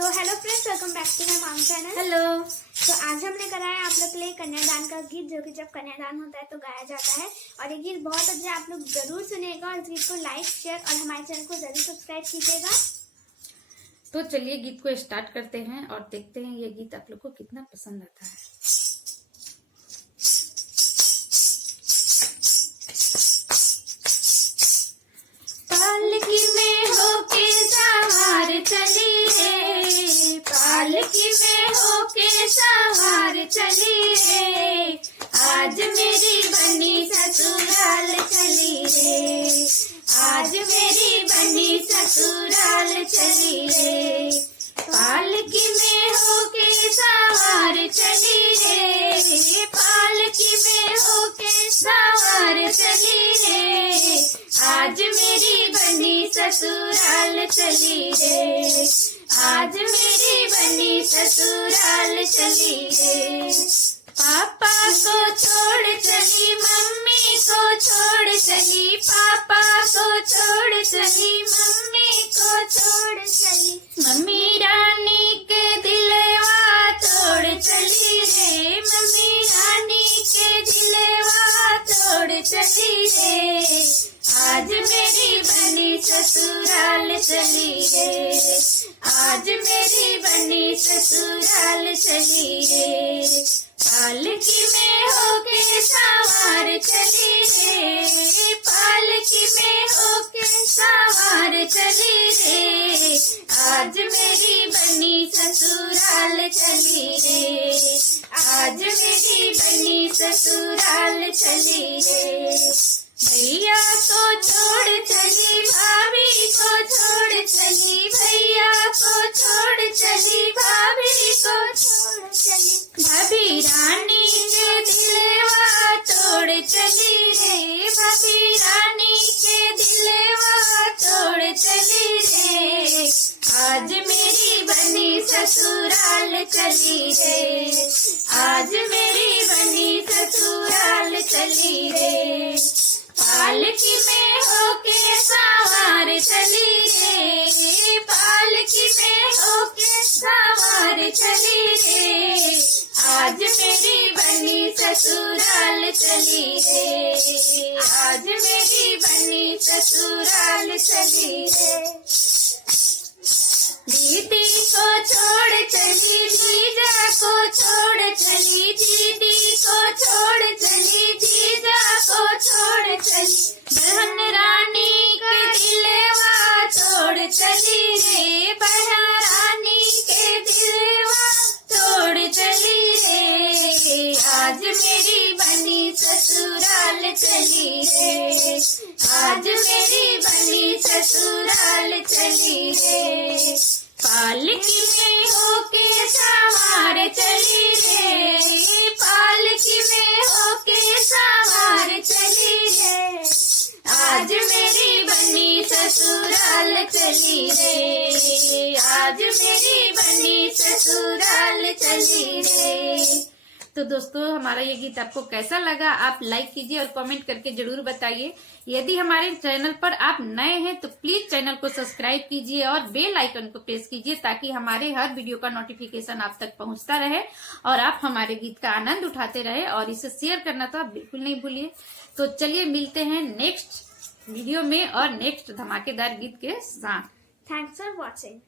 तो hello friends, welcome back to my mom channel. Hello. तो आज हमने कराया आप लोग के लिए कन्यादान का गीत, जो कि जब कन्यादान होता है तो गाया जाता है। और ये गीत बहुत अच्छा है, आप लोग जरूर सुनेगा और इस गीत को लाइक शेयर और हमारे चैनल को जरूर सब्सक्राइब कीजिएगा। तो चलिए गीत को स्टार्ट करते हैं और देखते हैं ये गीत आप लोग को कितना पसंद आता है। पालकी में होके सवार चली रे, पालकी में होके सवार चली रे, आज मेरी बनी ससुराल चली रे, आज मेरी बनी ससुराल चली रे। पालकी में होके सवार चली रे, पालकी में होके सवार चली रे, आज मेरी बनी ससुराल चली रे, आज मेरी बनी ससुराल चली रे। पापा को छोड़ चली, मम्मी को छोड़ चली, पापा को छोड़ चली, मम्मी को छोड़ चली, मम्मी रानी के दिलवा तोड़ चली रे, मम्मी रानी के दिलवा तोड़ चली रे, आज मेरी बनी ससुराल चली रे, आज मेरी बनी ससुराल चली रे। पालकी में होके सवार चली रे, पालकी में होके सवार चली रे, आज मेरी बनी ससुराल चली रे, आज मेरी बनी ससुराल चली रे। भैया को छोड़ चली, भाभी को छोड़ चली, भैया को छोड़ चली, भाभी को छोड़ चली, भाभी रानी के दिलवा तोड़ चली रे, भाभी रानी के दिलवा तोड़ चली रे, आज मेरी बनी ससुराल चली रे, आज मेरी बनी ससुराल चली रे। पालकी में होके सवार चली रे, पालकी में होके सवार चली रे, आज मेरी बनी ससुराल चली रे, आज मेरी बनी ससुराल चली रे। दीदी को छोड़ चली, जीजा को छोड़ चली, दीदी को छोड़ चली, जीजा को छोड़ चली, बहन रानी के दिलवा तोड़ चली रे, बहन रानी के दिलवा तोड़ चली रे, आज मेरी बनी ससुराल चली रे, आज मेरी बनी ससुराल चली रे। पालकी में होके सवार चली रे, पालकी में होके सवार चली रे, आज मेरी बनी ससुराल चली रे, आज मेरी बनी ससुराल चली रे। तो दोस्तों हमारा ये गीत आपको कैसा लगा आप लाइक कीजिए और कमेंट करके जरूर बताइए। यदि हमारे चैनल पर आप नए हैं तो प्लीज चैनल को सब्सक्राइब कीजिए और बेल आइकन को प्रेस कीजिए, ताकि हमारे हर वीडियो का नोटिफिकेशन आप तक पहुंचता रहे और आप हमारे गीत का आनंद उठाते रहे, और इसे शेयर करना तो आप बिल्कुल नहीं भूलिए। तो चलिए मिलते हैं नेक्स्ट वीडियो में और नेक्स्ट धमाकेदार गीत के साथ। Thanks for watching.